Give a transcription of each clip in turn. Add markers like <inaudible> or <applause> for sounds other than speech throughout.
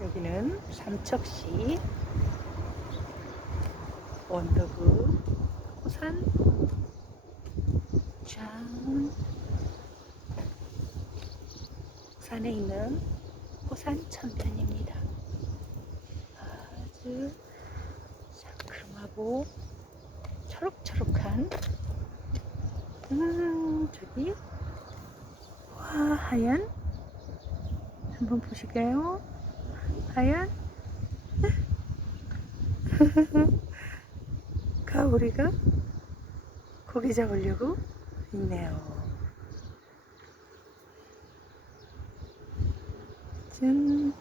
여기는 삼척시 원더그 호산 장 산에 있는 호산 천편입니다. 아주 상큼하고 초록초록한 음, 저기 와 하얀 한번 보실까요? 하얀 <laughs> 가오리가 고기 잡으려고 있네요. 짠.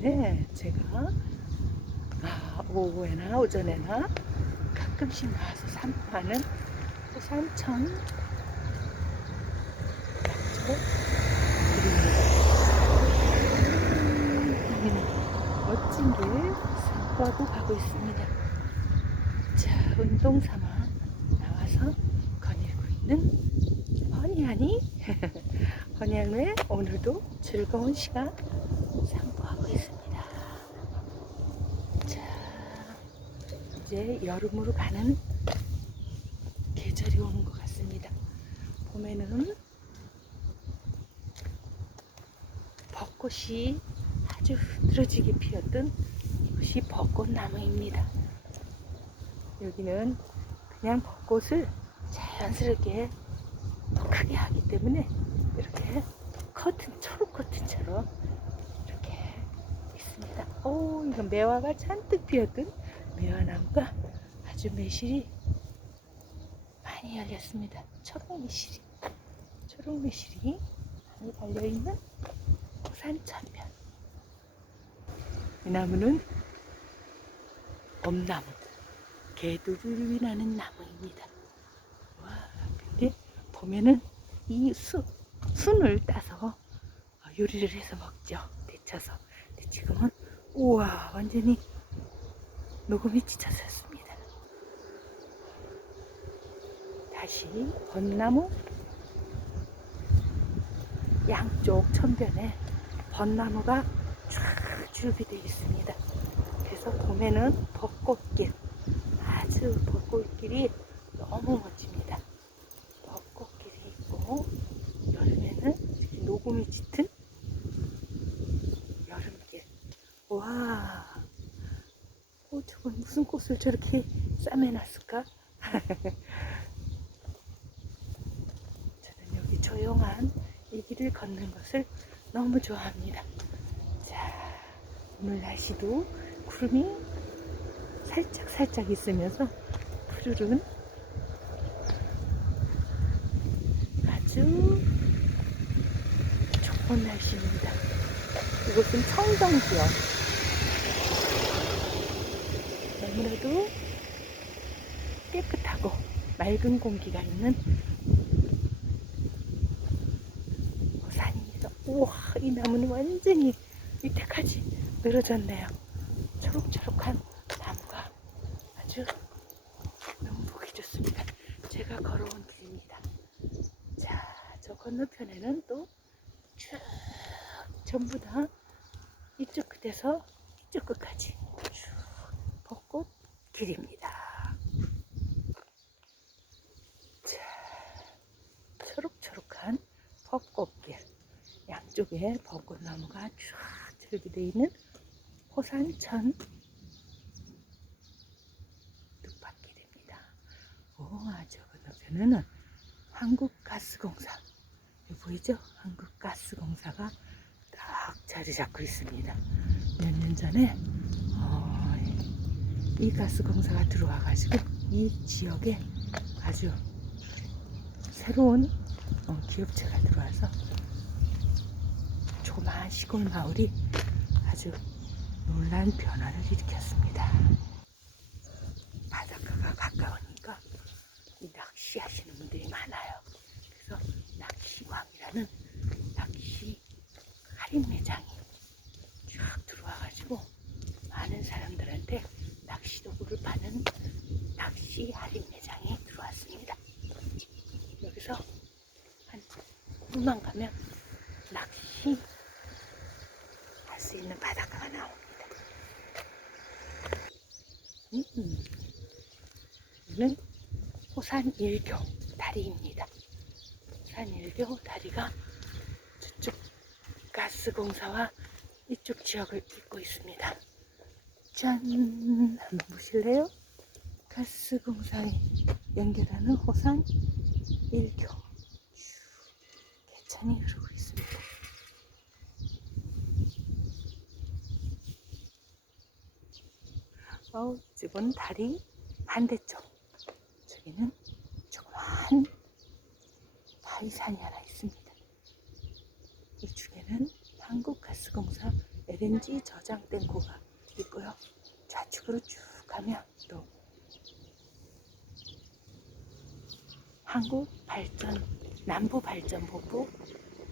네, 제가 아, 오후에나 오전에나 가끔씩 나와서 산보하는 호산천 약초 드립니다. 멋진 길 산보하고 가고 있습니다. 자, 운동 삼아 나와서 거닐고 있는 허니하니 <laughs> 허니할매 오늘도 즐거운 시간散歩하고 있습니다. 자, 이제 여름으로 가는 계절이 오는 것 같습니다. 봄에는 벚꽃이 아주 흐드러지게 피었던 이것이 벚꽃나무입니다. 여기는 그냥 벚꽃을 자연스럽게 독하게 하기 때문에 이렇게 커튼, 초록 커튼처럼 이렇게 있습니다. 오, 이건 매화가 잔뜩 피었던 매화나무 가 아주 매실이 많이 열렸습니다. 초록 매실이, 초록 매실이 많이 달려있는 산천면. 이 나무는 엄나무, 개두를 나는 나무입니다. 와, 근데 보면은 이 수, 순을 따서 요리를 해서 먹죠. 데쳐서. 근데 지금은 우와 완전히 녹음이 찢어졌습니다. 다시 벚나무 양쪽 천변에 벚나무가 쫙 줄기되어 있습니다. 그래서 봄에는 벚꽃길 아주 벚꽃길이 너무 멋집니다. 벚꽃길이 있고 여름에는 녹음이 짙은 여름길. 와, 어, 저건 무슨 꽃을 저렇게 싸매놨을까? <laughs> 저는 여기 조용한 이 길을 걷는 것을 너무 좋아합니다. 자, 오늘 날씨도 구름이 살짝 살짝 있으면서 푸르른 아주 좋은 날씨입니다. 이곳은 청정지역. 너무나도 깨끗하고 맑은 공기가 있는 산입니다. 우와, 이 나무는 완전히 밑에까지 늘어졌네요. 초록초록한 나무가 아주 너무 보기 좋습니다. 제가 걸어온 길입니다. 자, 저 건너편에는 또 쭉 전부 다 이쪽 끝에서 이쪽 끝까지 쭉 벚꽃 길입니다. 자, 초록초록한 벚꽃 길 양쪽에 벚꽃나무가 쫙 절기되어 있는 호산천 뚝밭길입니다. 오, 아, 저 건너편에는 한국가스공사 보이죠? 한국가스공사가 딱 자리 잡고 있습니다. 몇 년 전에 어, 이 가스공사가 들어와가지고 이 지역에 아주 새로운 어, 기업체가 들어와서 조그마한 시골 마을이 아주 놀란 변화를 일으켰습니다. 바닷가가 가까우니까 이 낚시하시는 분들이 많아요. 그래서 낚시왕이라는 낚시 할인 매장이 쫙 들어와가지고 많은 사람들한테 낚시 도구를 파는 낚시 할인 매장이 들어왔습니다. 여기 여기서 한 조금만 가면 낚시 할 수 있는 바닷가가 나옵니다. 음, 여기는 호산 일교 다리입니다. 호산 일교 다리가 저쪽 가스공사와 이쪽 지역을 잇고 있습니다. 짠! 한번 보실래요? 가스공사에 연결하는 호산 일교 쭉 개천이 흐르고 있습니다. 어, 지금 다리 반대쪽 저기는 조그만 바위산이 하나 있습니다. 이쪽에는 한국가스공사 LNG 저장 탱고가 있고요. 좌측으로 쭉 가면 또 한국 발전 남부 발전 본부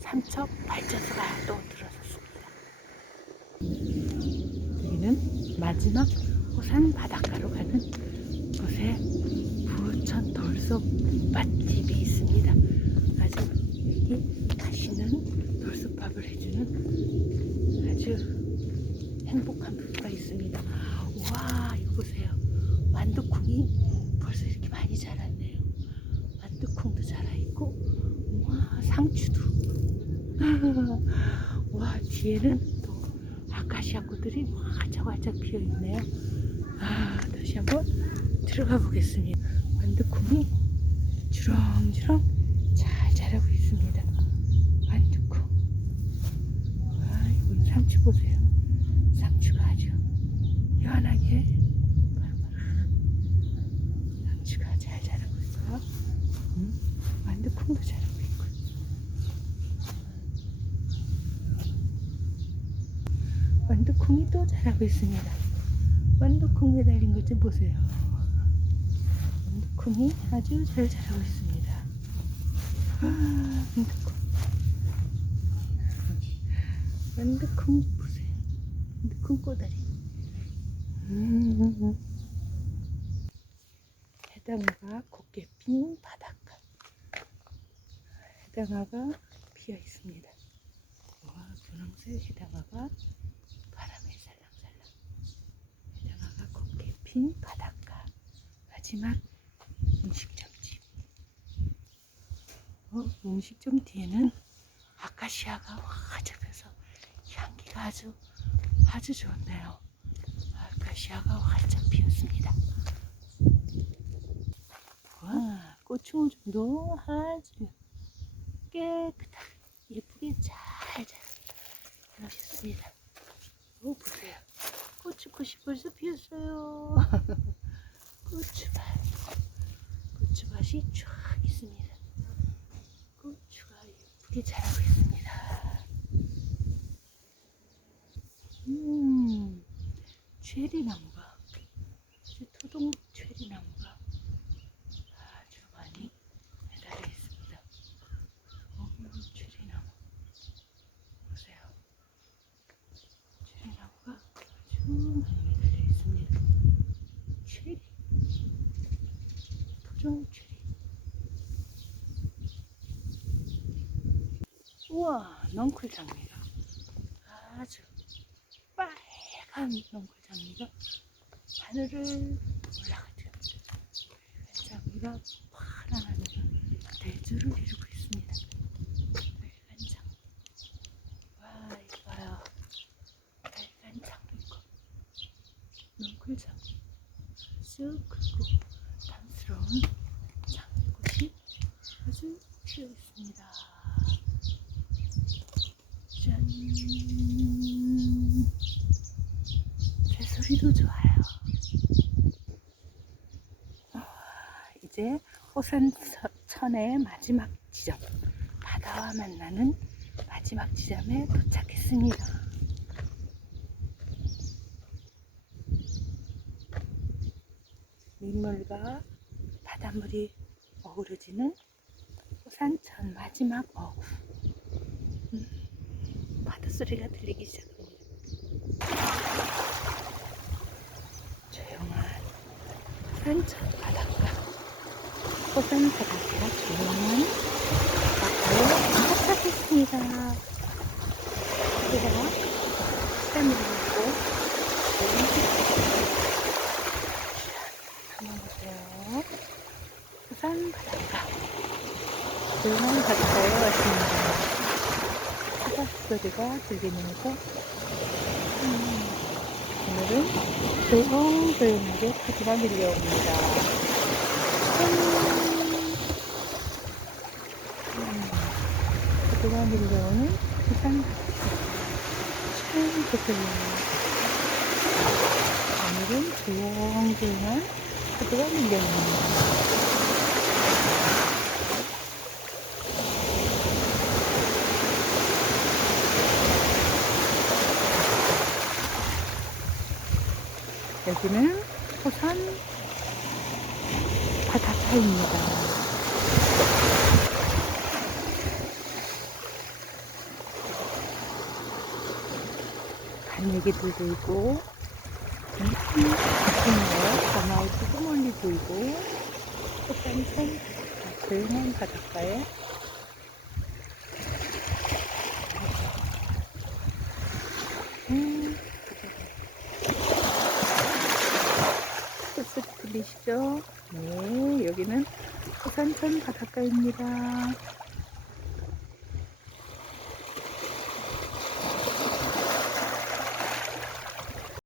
삼척 발전소가 또 들어섰습니다. 여기는 마지막 호산 바닷가로 가는 곳에 부천 돌솥 맛집이 있습니다. 아주 여기 맛있는 돌솥밥을 해주는 아주 행복한 부부가 있습니다. 와 이거 보세요. 완두콩이 벌써 이렇게 많이 자랐네요. 완두콩도 자라있고 와 상추도 <laughs> 와 뒤에는 또 아카시아 꽃들이 활짝활짝 피어있네요. 아 다시 한번 들어가 보겠습니다. 완두콩이 주렁주렁 잘 자라고 있습니다. 완두콩 와 이건 상추 보세요. 상추가 아주 연하게 상추가 잘 자라고 있어요. 음, 완두콩도 자라고 있고. 완두콩이 또 자라고 있습니다. 완두콩에 달린 것 좀 보세요. 완두콩이 아주 잘 자라고 있습니다. 아, 완두콩. 완두콩 보세요. 완두콩 꼬다리. 음. 해당화가 곱게 핀 바닷가. 해당화가 피어 있습니다. 와, 분홍색 해당화가 바람에 살랑살랑. 해당화가 곱게 핀 바닷가. 마지막 음식점집. 어, 음식점 뒤에는 아카시아가 활짝 펴서 향기가 아주 아주 좋네요. 아카시아가 활짝 피었습니다. 와, 고추모종도 아주 깨끗하게 예쁘게 잘 자라셨습니다. 오, 보세요. 고추꽃이 벌써 피었어요. <laughs> 고추밭. 고추밭이 쫙 있습니다. 예쁘게 자라고 있습니다. 음, 체리 나무가, 아주 토종 체리 나무가 아주 많이 매달려 있습니다. 어, 체리 나무. 보세요. 체리 나무가 아주 많이 매달려 있습니다. 체리. 토종 체리. 우와, 넝쿨 장미가 아주 빨간 넝쿨 장미가 하늘을 올라가죠. 빨간 장미가 파란 하늘을 대주를 이루고 있습니다. 빨간 장미. 와, 이봐요. 빨간 장미꽃. 넝쿨 장미. 아주 크고 단스러운 장미꽃이 아주 피어 있습니다. 짠. 새 소리도 좋아요. 아, 이제 호산천의 마지막 지점, 바다와 만나는 마지막 지점에 도착했습니다. 민물과 바닷물이 어우러지는 호산천 마지막 어구. 음, 바닷소리가 들리기 시작합니다. 산천 바닷가 호산바닷가 조용한 바닷가로 도착했습니다. 여기가 호산이 있고 한번 보세요. 호산바닷가 조용한 바닷가에 왔습니다. 바다 소리가 들리면서 음, 오늘은 조용조용하게 파도가 밀려옵니다. 음, 파도가 밀려오는 부산. 참 좋군요. 오늘은 조용조용한 파도가 밀려옵니다. 여기는 호산 바닷가입니다. 갈매기들도 있고, 엄청 가마우스도 멀리 보이고, 호산천 조용한 바닷가에 음, 소리 들리시죠? 네, 여기는 호산천 바닷가입니다.